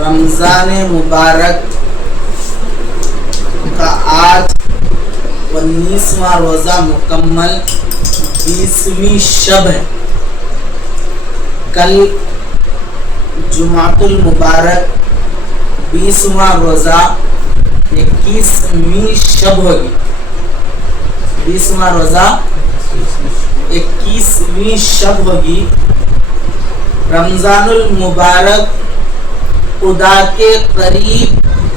رمضان مبارک کا آج 19واں روزہ مکمل 20ویں شب ہے. کل جمعۃ المبارک 20واں روزہ 21ویں شب ہوگی. 20واں روزہ 21ویں شب ہوگی. رمضان المبارک خدا کے قریب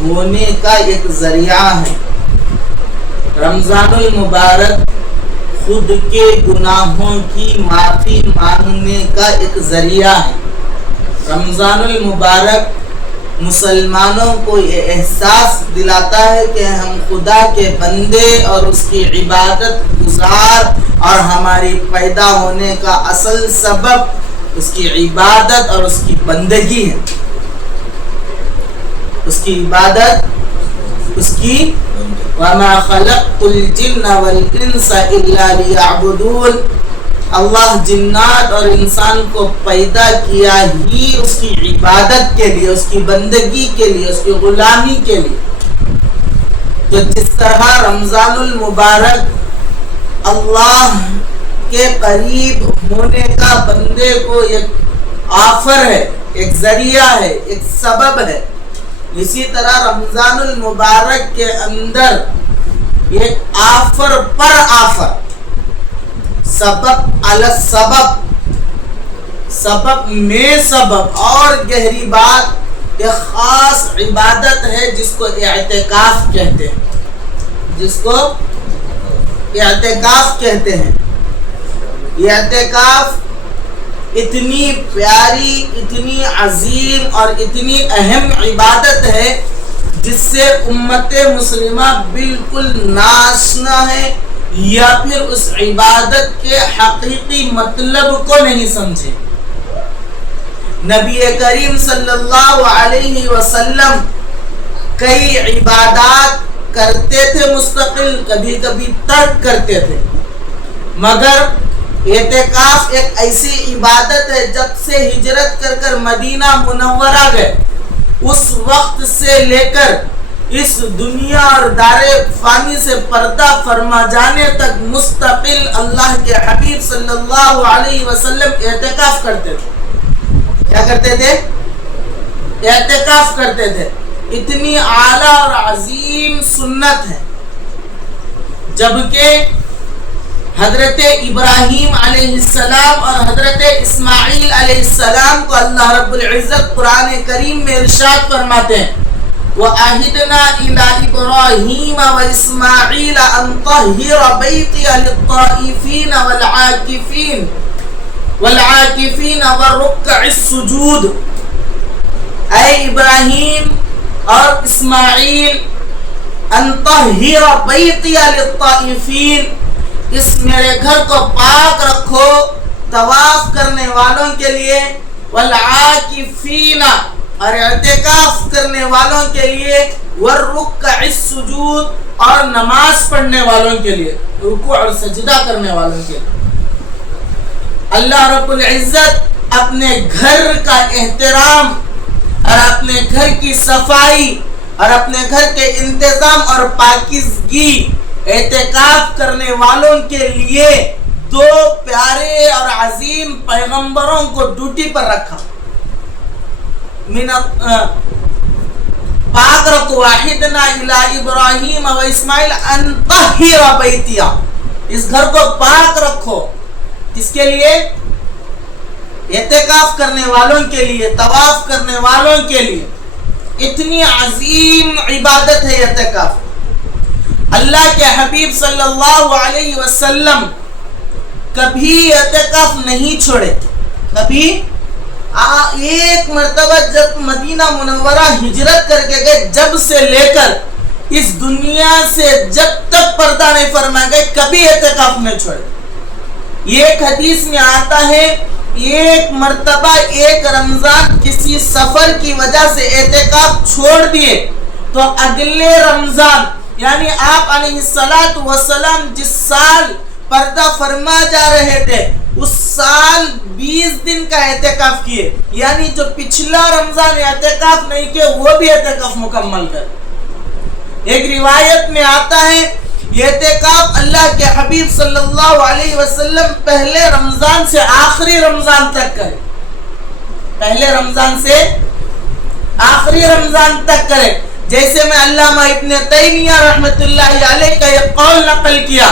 ہونے کا ایک ذریعہ ہے. رمضان المبارک خود کے گناہوں کی معافی مانگنے کا ایک ذریعہ ہے. رمضان المبارک مسلمانوں کو یہ احساس دلاتا ہے کہ ہم خدا کے بندے اور اس کی عبادت گزار، اور ہماری پیدا ہونے کا اصل سبب اس کی عبادت اور اس کی بندگی ہے. اس کی عبادت، اس کی وَمَا خَلَقْتُ الْجِنَّ وَالْإِنسَ إِلَّا لِيَعْبُدُونَ. اللہ جنات اور انسان کو پیدا کیا ہی اس کی عبادت کے لیے، اس کی بندگی کے لیے، اس کی غلامی کے لیے. تو جس طرح رمضان المبارک اللہ کے قریب ہونے کا بندے کو ایک آفر ہے، ایک ذریعہ ہے، ایک سبب ہے، اسی طرح رمضان المبارک کے اندر ایک آفر پر آفر، سبب علی سبب، سبب میں سبب اور گہری بات، ایک خاص عبادت ہے جس کو اعتکاف کہتے ہیں. جس کو اعتکاف کہتے ہیں. اعتکاف اتنی پیاری، اتنی عظیم اور اتنی اہم عبادت ہے جس سے امت مسلمہ بالکل ناشنا ہے، یا پھر اس عبادت کے حقیقی مطلب کو نہیں سمجھے. نبی کریم صلی اللہ علیہ وسلم کئی عبادات کرتے تھے مستقل، کبھی کبھی ترک کرتے تھے، مگر اعتکاف ایک ایسی عبادت ہے جب سے ہجرت کر کر مدینہ منورہ گئے اس وقت سے لے کر اس دنیا اور دار فانی سے پردہ فرما جانے تک مستقل اللہ کے حبیب صلی اللہ علیہ وسلم اعتکاف کرتے تھے. کیا کرتے تھے؟ اعتکاف کرتے تھے. اتنی اعلیٰ اور عظیم سنت ہے. جبکہ حضرت ابراہیم علیہ السلام اور حضرت اسماعیل علیہ السلام کو اللہ رب العزت قرآن کریم میں ارشاد فرماتے ہیں وَأَعِدْنَا إِلَىٰ إِبْرَاهِيمَ وَإِسْمَاعِيلَ أَن طَهِّرَ بَيْتِيَ لِلطَّائِفِينَ وَالْعَاكِفِينَ وَالرُّكَّعِ السُّجُودِ. اے ابراہیم اور اسماعیل، أَن طَهِّرَ بَيْتِيَ لِلطَّائِفِينَ، اس میرے گھر کو پاک رکھو طواف کرنے والوں کے لیے، والعاکفین اور اعتکاف کرنے والوں کے لیے، والرکع السجود اور نماز پڑھنے والوں کے لیے، رکوع اور سجدہ کرنے والوں کے لیے. اللہ رب العزت اپنے گھر کا احترام اور اپنے گھر کی صفائی اور اپنے گھر کے انتظام اور پاکیزگی اعتکاف کرنے والوں کے لیے دو پیارے اور عظیم پیغمبروں کو ڈیوٹی پر رکھا. پاک رکھو واحدنا الی ابراہیم و اسماعیل ان طہر بیتیا، اس گھر کو پاک رکھو. کس کے لیے؟ اعتکاف کرنے والوں کے لیے، طواف کرنے والوں کے لیے. اتنی عظیم عبادت ہے اعتکاف. اللہ کے حبیب صلی اللہ علیہ وسلم کبھی اعتکاف نہیں چھوڑے. کبھی ایک مرتبہ جب مدینہ منورہ ہجرت کر کے گئے، جب سے لے کر اس دنیا سے جب تک پردہ نہیں فرمائے گئے، کبھی اعتکاف نہیں چھوڑے. ایک حدیث میں آتا ہے ایک مرتبہ ایک رمضان کسی سفر کی وجہ سے اعتکاف چھوڑ دیے تو اگلے رمضان یعنی آپ علیہ السلام جس سال پردہ فرما جا رہے تھے اس سال 20 دن کا اعتکاف کیے، یعنی جو پچھلا رمضان اعتکاف نہیں کیے وہ بھی اعتکاف مکمل کر۔ ایک روایت میں آتا ہے یہ اعتکاف اللہ کے حبیب صلی اللہ علیہ وسلم پہلے رمضان سے آخری رمضان تک کرے، پہلے رمضان سے آخری رمضان تک کرے۔ جیسے میں علامہ ابن تیمیہ رحمت اللہ علیہ کا یہ قول نقل کیا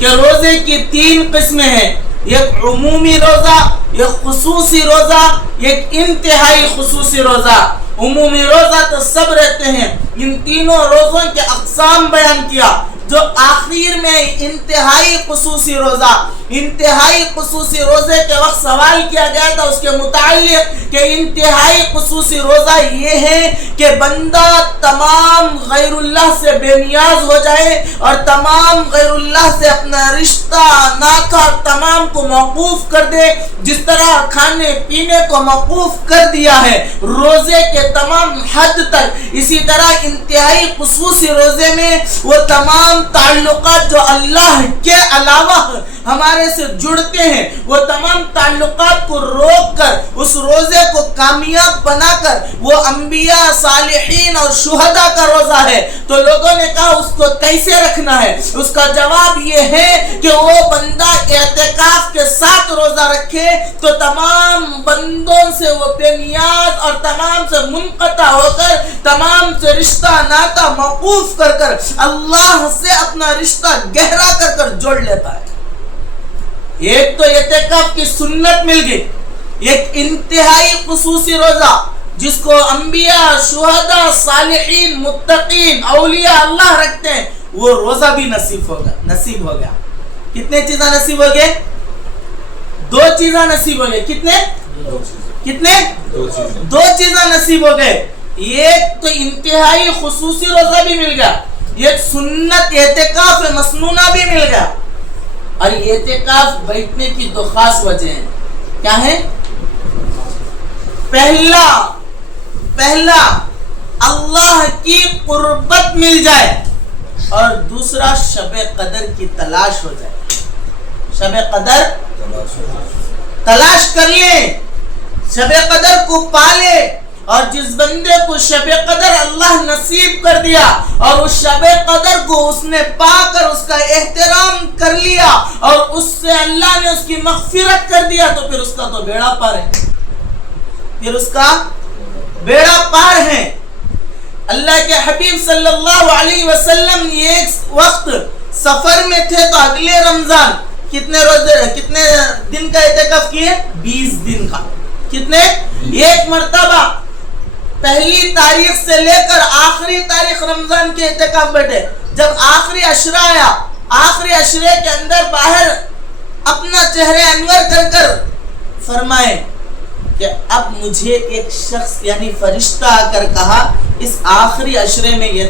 کہ روزے کی 3 قسمیں ہیں، ایک عمومی روزہ، ایک خصوصی روزہ، ایک انتہائی خصوصی روزہ۔ عمومی روزہ تو سب رہتے ہیں، ان تینوں روزوں کے اقسام بیان کیا۔ جو آخر میں انتہائی خصوصی روزہ، انتہائی خصوصی روزے کے وقت سوال کیا گیا تھا اس کے متعلق کہ انتہائی خصوصی روزہ یہ ہے کہ بندہ تمام غیر اللہ سے بے نیاز ہو جائے اور تمام غیر اللہ سے اپنا رشتہ ناتا تمام کو موقوف کر دے، جس طرح کھانے پینے کو موقوف کر دیا ہے روزے کے تمام حد تک، اسی طرح انتہائی خصوصی روزے میں وہ تمام تعلقات جو اللہ کے علاوہ ہمارے سے جڑتے ہیں وہ تمام تعلقات کو روک کر اس روزے کو کامیاب بنا کر وہ انبیاء، صالحین اور شہداء کا روزہ ہے۔ تو لوگوں نے کہا اس کو کیسے رکھنا ہے؟ اس کا جواب یہ ہے کہ وہ بندہ اعتکاف کے ساتھ روزہ رکھے تو تمام بندوں سے وہ بے نیاز اور تمام سے منقطع ہو کر تمام سے رشتہ ناتا موقوف کر کر اللہ سے اپنا رشتہ گہرا کر کر جوڑ لیتا ہے۔ ایک تو اعتکاف کی سنت مل گئی، ایک انتہائی خصوصی روزہ جس کو انبیاء، شہداء، صالحین، متقین، اولیاء اللہ رکھتے ہیں، وہ روزہ بھی نصیب ہو گیا۔ کتنے چیزاں نصیب ہو گئے؟ 2 چیزاں نصیب ہو گئے۔ کتنے؟ 2 چیزاں نصیب ہو گئے۔ ایک تو انتہائی خصوصی روزہ بھی مل گیا، ایک سنت اعتکاف مسنونہ بھی مل گیا۔ اور اعتکاف بیٹھنے کی 2 خاص وجہ ہیں، کیا ہے؟ پہلا اللہ کی قربت مل جائے اور دوسرا شب قدر کی تلاش ہو جائے۔ شب قدر تلاش کر لیں، شب قدر کو پالے، اور جس بندے کو شب قدر اللہ نصیب کر دیا اور اس شب قدر کو اس نے پا کر اس کا احترام کر لیا اور اس سے اللہ نے اس کی مغفرت کر دیا تو پھر اس کا تو بیڑا پار ہے، پھر اس کا بیڑا پار ہے۔ اللہ کے حبیب صلی اللہ علیہ وسلم ایک وقت سفر میں تھے تو اگلے رمضان کتنے دن کا اعتکاف کیے؟ 20 دن کا۔ کتنے؟ ایک مرتبہ پہلی تاریخ سے لے کر آخری تاریخ رمضان کے اعتکاف بیٹھے۔ جب آخری عشرہ آیا، آخری عشرے کے اندر باہر اپنا چہرے انور کر کر فرمائے کہ اب مجھے ایک شخص یعنی فرشتہ آ کر کہا اس آخری عشرے میں یہ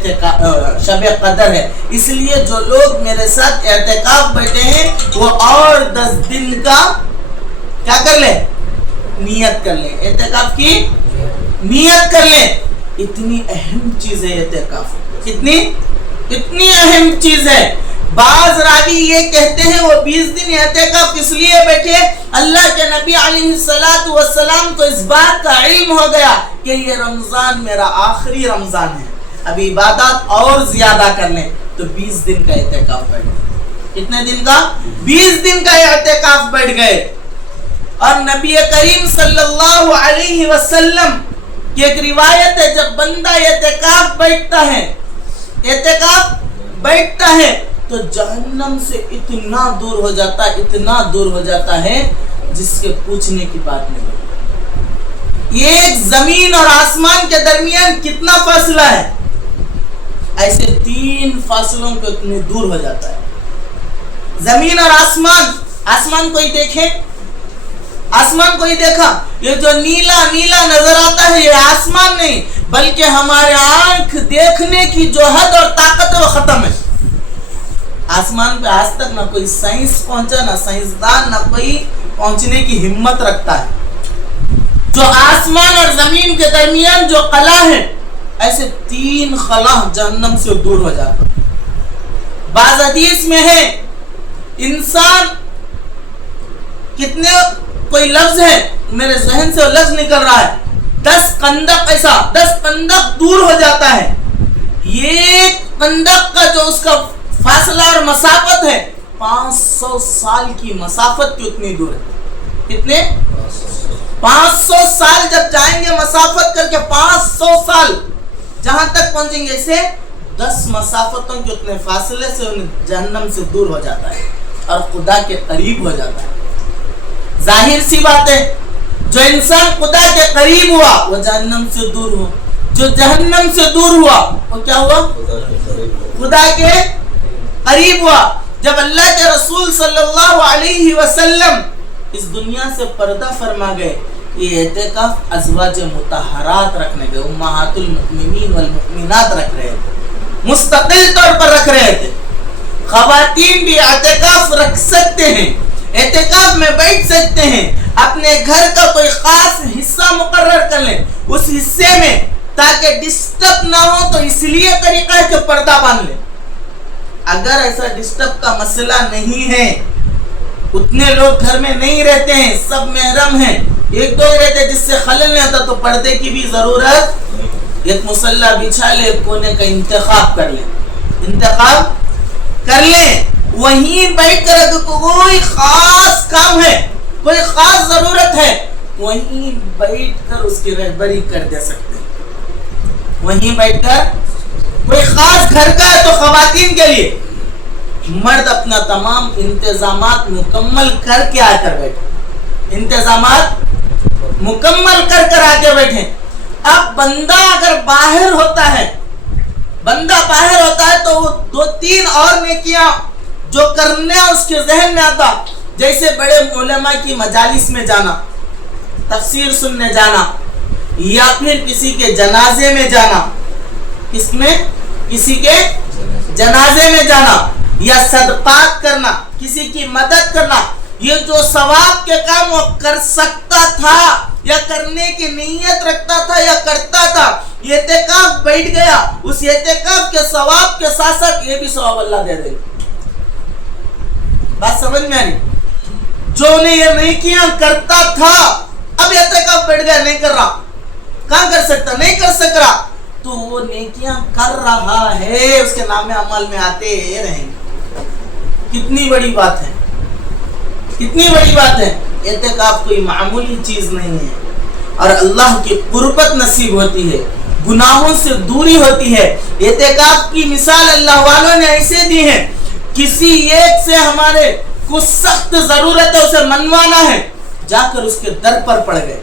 شب قدر ہے، اس لیے جو لوگ میرے ساتھ اعتکاف بیٹھے ہیں وہ اور 10 دن کا کیا کر لیں؟ نیت کر لیں، اعتکاف کی نیت کر لیں۔ اتنی اہم چیز ہے اعتکاف، اتنی اہم چیز ہے۔ بعض راوی یہ کہتے ہیں وہ 20 دن اعتکاف اس لیے بیٹھے اللہ کے نبی علیہ السلام کو اس بات کا علم ہو گیا کہ یہ رمضان میرا آخری رمضان ہے، اب عبادات اور زیادہ کر لیں، تو 20 دن کا اعتکاف بیٹھ گئے۔ کتنے دن کا؟ 20 دن کا اعتکاف بیٹھ گئے۔ اور نبی کریم صلی اللہ علیہ وسلم کی ایک روایت ہے جب بندہ اعتکاف بیٹھتا ہے تو جہنم سے اتنا دور ہو جاتا ہے جس کے پوچھنے کی بات نہیں۔ ایک زمین اور آسمان کے درمیان کتنا فاصلہ ہے؟ ایسے 3 فاصلوں کو اتنے دور ہو جاتا ہے۔ زمین اور آسمان کوئی دیکھے، آسمان کوئی دیکھا، یہ جو نیلا نظر آتا ہے یہ آسمان نہیں بلکہ ہمارے آنکھ دیکھنے کی جو حد اور طاقت ہے وہ ختم ہے۔ آسمان پہ آج تک نہ کوئی سائنس پہنچا، نہ سائنسدان، نہ کوئی پہنچنے کی ہمت رکھتا ہے۔ جو آسمان اور زمین کے درمیان جو خلا ہے ایسے 3 خلا جہنم سے دور ہو جاتا۔ بعض حدیث میں ہے انسان کتنے کوئی لفظ ہے میرے ذہن سے وہ لفظ نکل رہا ہے 10 خندق ایسا 10 خندق دور ہو جاتا ہے. یہ خندق کا جو اس کا فاصلہ اور مسافت ہے 500 سال کی مسافت کی اتنی دور ہے. کتنے 500 سال جب جائیں گے مسافت کر کے 500 سال جہاں تک پہنچیں گے اسے 10 مسافتوں کے اتنے فاصلے سے جہنم سے دور ہو جاتا ہے اور خدا کے قریب ہو جاتا ہے. ظاہر سی بات ہے جو انسان خدا کے قریب ہوا وہ جہنم سے دور ہوا. جو جہنم سے دور ہوا وہ کیا ہوا خدا کے قریب ہوا. جب اللہ کے رسول صلی اللہ علیہ وسلم اس دنیا سے پردہ فرما گئے یہ اعتکاف ازواج مطہرات رکھنے گئے امہات المؤمنین والمؤمنات رکھ رہے تھے مستقل طور پر رکھ رہے تھے. خواتین بھی اعتکاف رکھ سکتے ہیں اعتکاف میں بیٹھ سکتے ہیں اپنے گھر کا کوئی خاص حصہ مقرر کر لیں اس حصے میں تاکہ ڈسٹرب نہ ہو تو اس لیے طریقہ ہے کہ پردہ باندھ لیں. اگر ایسا ڈسٹرب کا مسئلہ نہیں ہے اتنے لوگ گھر میں نہیں رہتے ہیں سب محرم ہیں ایک دو ہی رہتے جس سے خلل نہیں ہوتا تو پردے کی بھی ضرورت ایک مصلی بچھا لے ایک کونے کا انتخاب کر لیں وہیں بیٹھ کر اگر کوئی خاص کام ہے کوئی خاص ضرورت ہے وہیں بیٹھ کر اس کی رہبری کر دے سکتے ہیں. وہیں بیٹھ کر کوئی خاص گھر کا ہے تو خواتین کے لیے مرد اپنا تمام انتظامات مکمل کر کے آ کر بیٹھے انتظامات مکمل کر آ کے بیٹھے. اب بندہ اگر باہر ہوتا ہے تو وہ 2-3 اور نیکیاں جو کرنے اس کے ذہن میں آتا جیسے بڑے علماء کی مجالس میں جانا تفسیر سننے جانا یا پھر کسی کے جنازے میں جانا کسی کے جنازے میں جانا یا صدقات کرنا کسی کی مدد کرنا یہ جو ثواب کے کام وہ کر سکتا تھا یا کرنے کی نیت رکھتا تھا یا کرتا تھا یہ اعتکاف بیٹھ گیا اس اعتکاف کے ثواب کے ساتھ ساتھ یہ بھی ثواب اللہ دے دے. بات سمجھ میں آئی جو نے یہ نیکیاں کرتا تھا اب اعتکاف بیٹھ گیا نہیں کر رہا کہاں کر سکتا نہیں کر سک رہا تو وہ نیکیاں کر رہا ہے اس کے نام عمل میں آتے رہیں گے. کتنی بڑی بات ہے اعتکاف کوئی معمولی چیز نہیں ہے اور اللہ کی قربت نصیب ہوتی ہے گناہوں سے دوری ہوتی ہے. اعتکاف کی مثال اللہ والوں نے ایسے دی ہے کسی ایک سے ہمارے کچھ سخت ضرورت ہے اسے منوانا ہے جا کر اس کے در پر پڑ گئے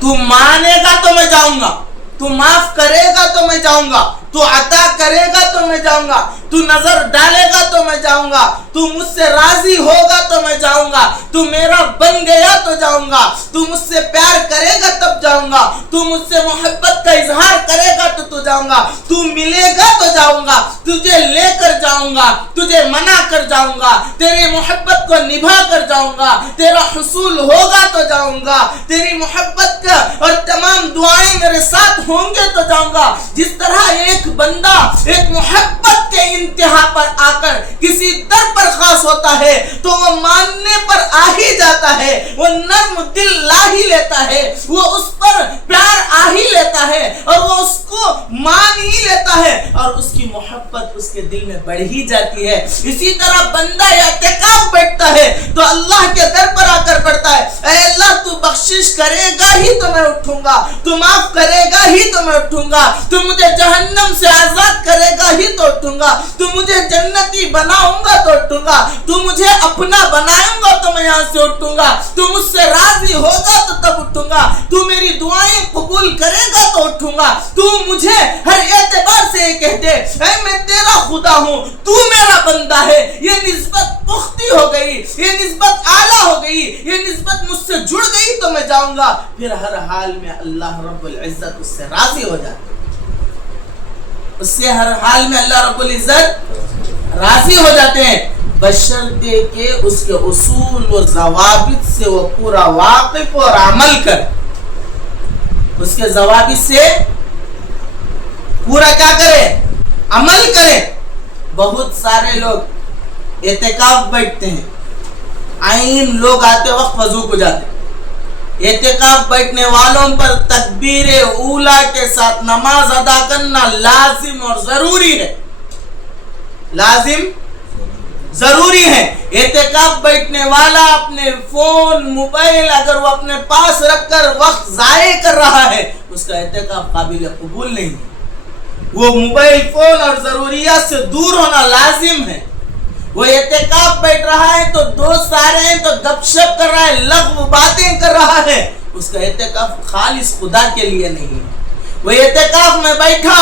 تو مانے گا تو میں جاؤں گا تو معاف کرے گا تو میں جاؤں گا تو عطا کرے گا تو میں جاؤں گا تو نظر ڈالے گا تو میں جاؤں گا تو مجھ سے راضی ہوگا تو میں جاؤں گا تو میرا بن گیا تو جاؤں گا تو مجھ سے پیار کرے گا تب جاؤں گا تو مجھ سے محبت کا اظہار کرے گا تو جاؤں گا تو ملے گا تو جاؤں گا تجھے لے کر جاؤں گا تجھے منا کر جاؤں گا تیری محبت کو نبھا کر جاؤں گا تیرا حصول ہوگا تو جاؤں گا تیری محبت کا اور تمام دعائیں میرے ساتھ ہوں گے تو جاؤں گا. جس طرح ایک بندہ ایک محبت کے انتہا پر آ کر کسی در پر خاص ہوتا ہے تو وہ ماننے پر آ ہی جاتا ہے وہ نرم دل لا ہی لیتا ہے وہ اس پر پیار آ ہی لیتا ہے اور وہ اس کو مان ہی لیتا ہے اور اس کی محبت اس کے دل میں بڑھ ہی جاتی ہے. اسی طرح بندہ اعتکاف بیٹھتا ہے تو اللہ کے در پر آ کر پڑھتا ہے اے اللہ تو بخشش کرے گا ہی تو میں اٹھوں گا تو معاف کرے گا ہی تو میں اٹھوں گا تو مجھے جہنم سے آزاد کرے گا ہی تو اٹھوں گا تو مجھے جنتی بناؤں گا تو اٹھوں گا تو مجھے اپنا بناؤں گا تو میں یہاں سے اٹھوں گا تو مجھ سے راضی ہوگا تو تب اٹھوں گا تو میری دعائیں قبول کرے گا تو اٹھوں گا تو مجھے ہر اعتبار سے یہ کہہ دے اے میں تیرا خدا ہوں تو میرا بندہ ہے یہ نسبت پختی ہو گئی یہ نسبت اعلیٰ ہو گئی یہ نسبت مجھ سے جڑ گئی تو میں جاؤں گا پھر ہر حال میں اللہ رب العزت اس سے راضی ہو جاتا ہے اس سے ہر حال میں اللہ رب العزت راضی ہو جاتے ہیں بشرطے کہ اس کے اصول و ضوابط سے وہ پورا واقف اور عمل کر اس کے ضوابط سے پورا کیا کرے عمل کرے. بہت سارے لوگ اعتکاف بیٹھتے ہیں, عین لوگ آتے وقت وضو کو جاتے. اعتکاف بیٹھنے والوں پر تکبیر اولا کے ساتھ نماز ادا کرنا لازم اور ضروری ہے, لازم ضروری ہے. اعتکاف بیٹھنے والا اپنے فون موبائل اگر وہ اپنے پاس رکھ کر وقت ضائع کر رہا ہے, اس کا اعتکاف قابل قبول نہیں ہے. وہ موبائل فون اور ضروریات سے دور ہونا لازم ہے. وہ اعتکاف بیٹھ رہا ہے تو دوست آ رہے ہیں تو گپ شپ کر رہا ہے, لغو باتیں کر رہا ہے, اس کا اعتکاف خالص خدا کے لیے نہیں ہے. وہ اعتکاف میں بیٹھا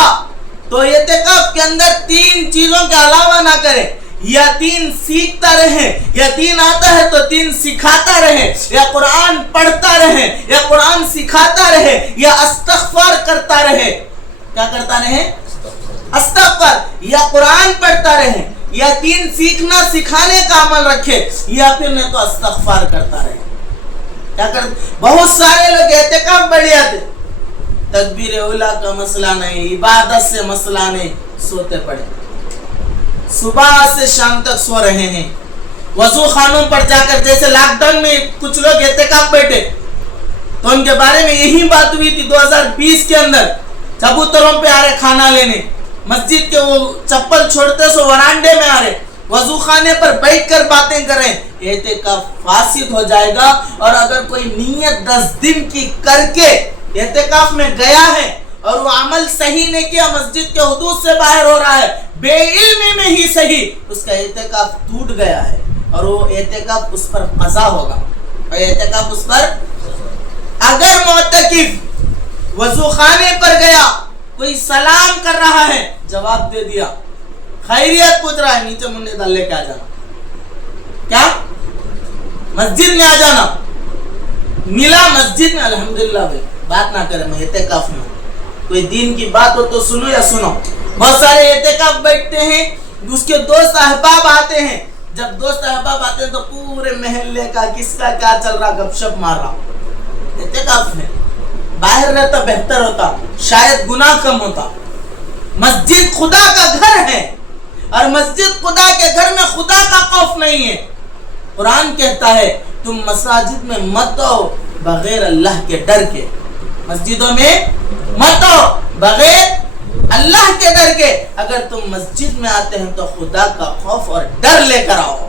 تو اعتکاف کے اندر 3 چیزوں کے علاوہ نہ کرے, یا 3 سیکھتا رہے, یا 3 آتا ہے تو 3 سکھاتا رہے, یا قرآن پڑھتا رہے, یا قرآن سکھاتا رہے, یا استغفار کرتا رہے. کیا کرتا رہے؟ استغفار, یا قرآن پڑھتا رہے, یا 3 سیکھنا سکھانے کا عمل رکھے, یا پھر نہیں تو استغفار کرتا رہے. کیا کر بہت سارے لوگ اعتکاف بیٹھ جاتے, تکبیر اولا کا مسئلہ نہیں, عبادت سے مسئلہ نہیں, سوتے پڑے, صبح سے شام تک سو رہے ہیں. وضو خانوں پر جا کر, جیسے لاک ڈاؤن میں کچھ لوگ اعتکاف بیٹھے تو ان کے بارے میں یہی بات ہوئی تھی 2020 کے اندر. چبوتروں پہ آ رہے کھانا لینے, مسجد کے وہ چپل چھوڑتے سو ورانڈے میں آ رہے, وضو خانے پر بیٹھ کر باتیں کریں. اعتکاف فاسد ہو جائے گا. اور اگر کوئی نیت 10 دن کی کر کے اعتکاف میں گیا ہے اور وہ عمل صحیح نہیں کیا, مسجد کے حدود سے باہر ہو رہا ہے, بے علمی میں ہی صحیح, اس کا اعتکاف ٹوٹ گیا ہے اور وہ اعتکاف اس پر قضا ہوگا. اور اعتکاف اس پر, اگر معتکف وضو خانے پر گیا, کوئی سلام کر رہا ہے, جواب دے دیا, خیریت پوچھ رہا ہے, نیچے منڈے ڈال لے کے آ جانا. کیا مسجد میں آ جانا, ملا مسجد میں, الحمدللہ بھائی بات نہ کرے, میں اعتکاف میں ہوں, کوئی دین کی بات ہو تو سنو یا سنو. بہت سارے اعتکاف بیٹھتے ہیں, اس کے دوست احباب آتے ہیں, جب دوست احباب آتے ہیں تو پورے محلے کا کس کا کیا چل رہا گپ شپ مار رہا. اعتکاف میں باہر رہتا بہتر ہوتا, شاید گناہ کم ہوتا. مسجد خدا کا گھر ہے اور مسجد خدا کے گھر میں خدا کا خوف نہیں ہے. قرآن کہتا ہے تم مساجد میں مت آؤ بغیر اللہ کے ڈر کے, مسجدوں میں مت آؤ بغیر اللہ کے ڈر کے. اگر تم مسجد میں آتے ہیں تو خدا کا خوف اور ڈر لے کر آؤ.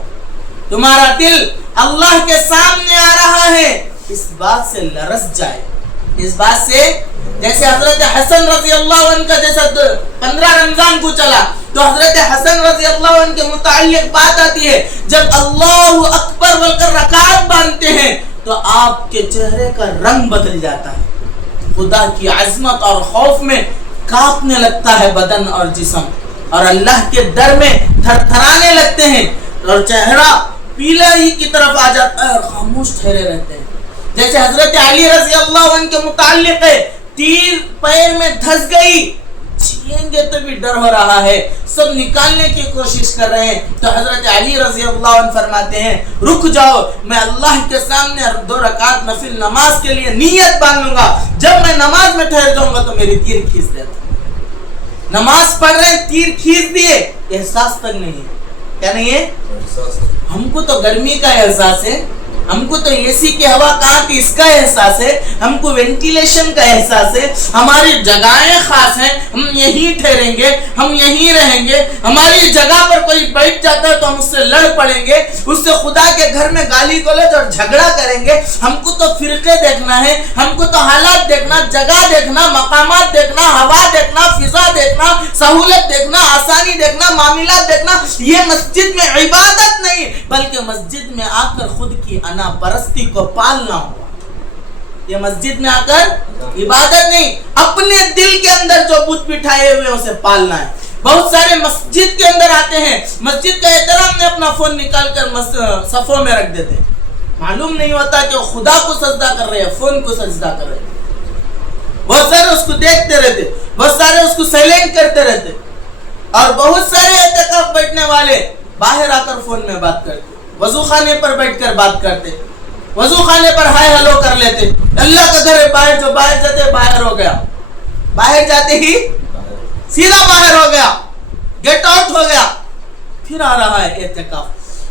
تمہارا دل اللہ کے سامنے آ رہا ہے, اس بات سے لرز جائے, اس بات سے. جیسے حضرت حسن رضی اللہ عنہ کا جیسا 15 رمضان کو چلا تو حضرت حسن رضی اللہ عنہ کے متعلق بات آتی ہے, جب اللہ اکبر بول کر رکعت باندھتے ہیں تو آپ کے چہرے کا رنگ بدل جاتا ہے, خدا کی عظمت اور خوف میں کانپنے لگتا ہے بدن اور جسم, اور اللہ کے ڈر میں تھر تھرانے لگتے ہیں, اور چہرہ پیلا ہی کی طرف آ جاتا ہے اور خاموش ٹھہرے رہتے ہیں. جیسے حضرت علی رضی اللہ عنہ کے متعلق ہے, تیر پیر میں دھس گئی, چھینیں گے تو بھی ڈر ہو رہا ہے, سب نکالنے کی کوشش کر رہے ہیں, تو حضرت علی رضی اللہ عنہ فرماتے ہیں رک جاؤ, میں اللہ کے سامنے 2 رکعت نفل نماز کے لیے نیت باندھوں گا, جب میں نماز میں ٹھہر جاؤں گا تو میری تیر کھینچ دیتا. نماز پڑھ رہے ہیں, تیر کھینچ دیے, احساس تک نہیں ہے. کیا نہیں ہے؟ ہم کو تو گرمی کا احساس ہے, ہم کو تو اے سی کی ہوا کہاں کی اس کا احساس ہے, ہم کو وینٹیلیشن کا احساس ہے, ہماری جگہیں خاص ہیں, ہم یہیں ٹھہریں گے, ہم یہیں رہیں گے, ہماری جگہ پر کوئی بیٹھ جاتا ہے تو ہم اس سے لڑ پڑیں گے, اس سے خدا کے گھر میں گالی گلوچ اور جھگڑا کریں گے. ہم کو تو فرقے دیکھنا ہے, ہم کو تو حالات دیکھنا, جگہ دیکھنا, مقامات دیکھنا, ہوا دیکھنا, فضا دیکھنا, سہولت دیکھنا, آسانی دیکھنا, معاملات دیکھنا. یہ مسجد میں عبادت نہیں بلکہ مسجد میں آ کر خود کی انا پرستی کو پالنا ہوا. یہ مسجد میں آ کر عبادت نہیں, اپنے دل کے اندر جو بت بٹھائے ہوئے اسے پالنا ہے. بہت سارے مسجد کے اندر آتے ہیں, مسجد کا احترام میں اپنا فون نکال کر صفوں میں رکھ دیتے ہیں, معلوم نہیں ہوتا کہ وہ خدا کو سجدہ کر رہے ہیں, فون کو سجدہ کر رہے ہیں. بہت سارے اس کو دیکھتے رہتے, بہت سارے اس کو سائلنٹ کرتے رہتے, اور بہت سارے اعتکاف بیٹھنے والے باہر آ کر فون میں بات کرتے, وضو خانے پر بیٹھ کر بات کرتے, وضو خانے پر ہائے ہلو کر لیتے. اللہ کا گھر ہے باہر, جو باہر جاتے باہر ہو گیا, باہر جاتے ہی سیدھا باہر ہو گیا, گیٹ آؤٹ ہو گیا. پھر آ رہا ہے اعتکاف.